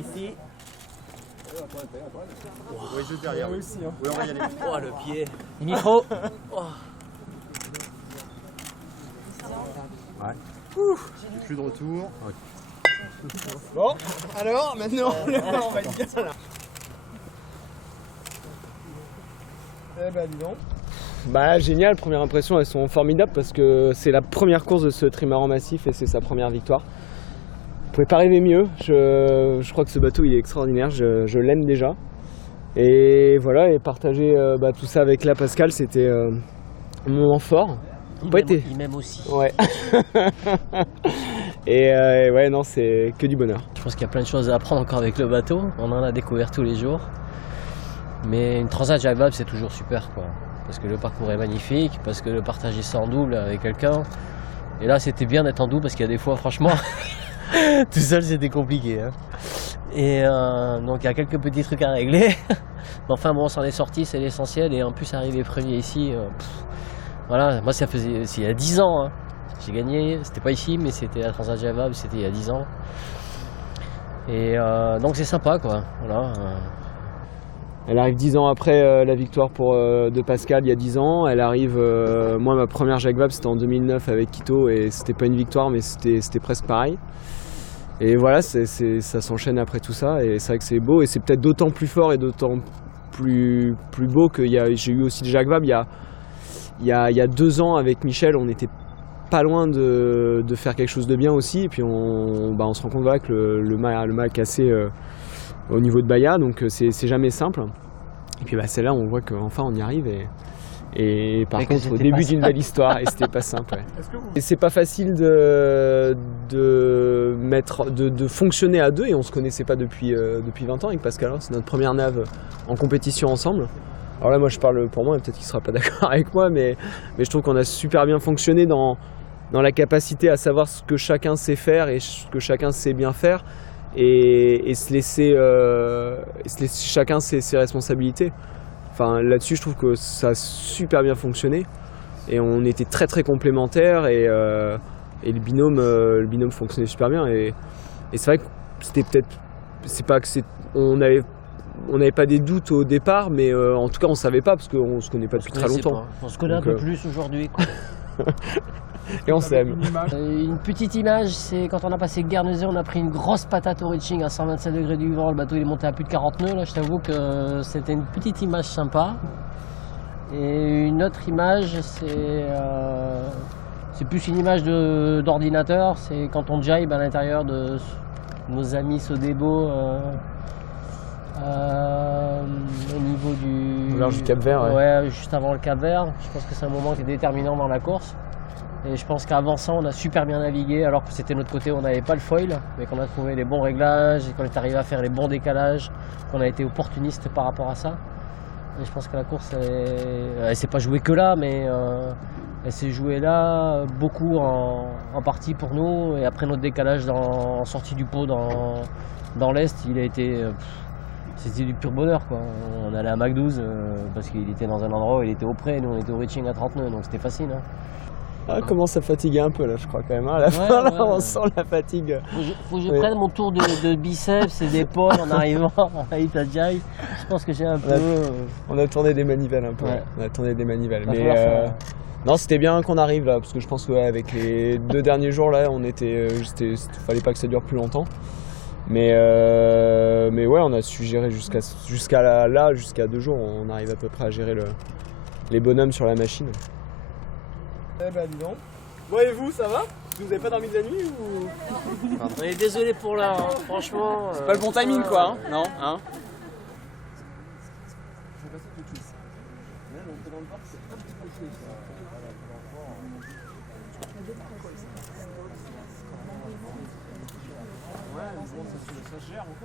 Ici. Oui, juste derrière. Aussi, hein. Oui, on va y aller. Oh, le pied. Le micro. Oh. Ouais. Je suis de retour. Okay. Bon, alors, maintenant, on va être bien là. Eh ben, dis donc. Bah, génial, première impression, elles sont formidables parce que c'est la première course de ce trimaran massif et c'est sa première victoire. Vous pouvez pas rêver mieux, je crois que ce bateau il est extraordinaire, je l'aime déjà. Et voilà, et partager tout ça avec la Pascal, c'était un moment fort. Il m'aime aussi. Ouais. Et ouais, non, c'est que du bonheur. Je pense qu'il y a plein de choses à apprendre encore avec le bateau. On en a découvert tous les jours. Mais une Transat Jacques Vabre, c'est toujours super, quoi. Parce que le parcours est magnifique, parce que le partager ça en double avec quelqu'un. Et là, c'était bien d'être en double parce qu'il y a des fois, franchement, tout seul, c'était compliqué. Hein. Et donc, il y a quelques petits trucs à régler. Mais enfin, bon, on s'en est sorti, c'est l'essentiel. Et en plus, arriver premier ici, voilà, moi, ça faisait il y a 10 ans. Hein. J'ai gagné, c'était pas ici, mais c'était la Transat Jacques Vabre, c'était il y a 10 ans. Et donc, c'est sympa, quoi. Voilà. Elle arrive 10 ans après la victoire de Pascal il y a 10 ans. Elle arrive, moi ma première Jacques Vabre c'était en 2009 avec Quito et c'était pas une victoire mais c'était presque pareil. Et voilà, ça s'enchaîne après tout ça et c'est vrai que c'est beau et c'est peut-être d'autant plus fort et d'autant plus beau que j'ai eu aussi des Jacques Vabre il y a 2 ans avec Michel, on était pas loin de faire quelque chose de bien aussi et puis on se rend compte voilà, que le mât a cassé au niveau de Bahia, donc c'est jamais simple. Et puis celle-là, on voit qu'enfin on y arrive. Et par contre, au début d'une belle histoire, et c'était pas simple. Ouais. Et c'est pas facile de fonctionner à deux, et on se connaissait pas depuis 20 ans avec Pascal. C'est notre première nave en compétition ensemble. Alors là, moi je parle pour moi, peut-être qu'il sera pas d'accord avec moi, mais je trouve qu'on a super bien fonctionné dans la capacité à savoir ce que chacun sait faire et ce que chacun sait bien faire. Et se laisser chacun ses responsabilités. Enfin, là-dessus, je trouve que ça a super bien fonctionné. Et on était très très complémentaires et le binôme fonctionnait super bien. Et c'est vrai que c'était peut-être... C'est pas que on n'avait pas des doutes au départ, mais en tout cas, on savait pas parce qu'on se connaît pas depuis très longtemps. On se connaît un peu plus aujourd'hui. Et on s'aime. Une petite image, c'est quand on a passé Guernesey, on a pris une grosse patate au reaching à 127 degrés du vent. Le bateau il est monté à plus de 40 nœuds. Là, je t'avoue que c'était une petite image sympa. Et une autre image, c'est plus une image d'ordinateur. C'est quand on jibe à l'intérieur de nos amis Sodebo au niveau au large du Cap Vert. Ouais, juste avant le Cap Vert. Je pense que c'est un moment qui est déterminant dans la course. Et je pense qu'avant ça, on a super bien navigué, alors que c'était notre côté, on n'avait pas le foil, mais qu'on a trouvé les bons réglages et qu'on est arrivé à faire les bons décalages, qu'on a été opportuniste par rapport à ça. Et je pense que la course, elle s'est pas jouée que là, mais elle s'est jouée là, beaucoup en partie pour nous. Et après notre décalage en sortie du pot dans l'Est, il a été... C'était du pur bonheur, quoi. On allait à Mac 12 parce qu'il était dans un endroit où il était au près, nous on était au reaching à 30 nœuds, donc c'était facile. Hein. Ah, commence à fatiguer un peu là, je crois quand même. Hein. À la fin, là, on sent la fatigue. Faut que je prenne mon tour de biceps et d'épaule en arrivant à Itajaï. Je pense que j'ai un peu. On a tourné des manivelles un peu. Ouais. On a tourné des manivelles. Mais non, c'était bien qu'on arrive là, parce que je pense qu'avec les 2 derniers jours là, fallait pas que ça dure plus longtemps. Mais ouais, on a su gérer jusqu'à 2 jours. On arrive à peu près à gérer les bonhommes sur la machine. Eh ben dis donc. Bon et vous, ça va? Vous avez pas dormi de la nuit ou? On est désolé pour là, hein. Franchement. C'est pas le bon timing quoi, hein? Non hein? Ouais, bon, ça se gère.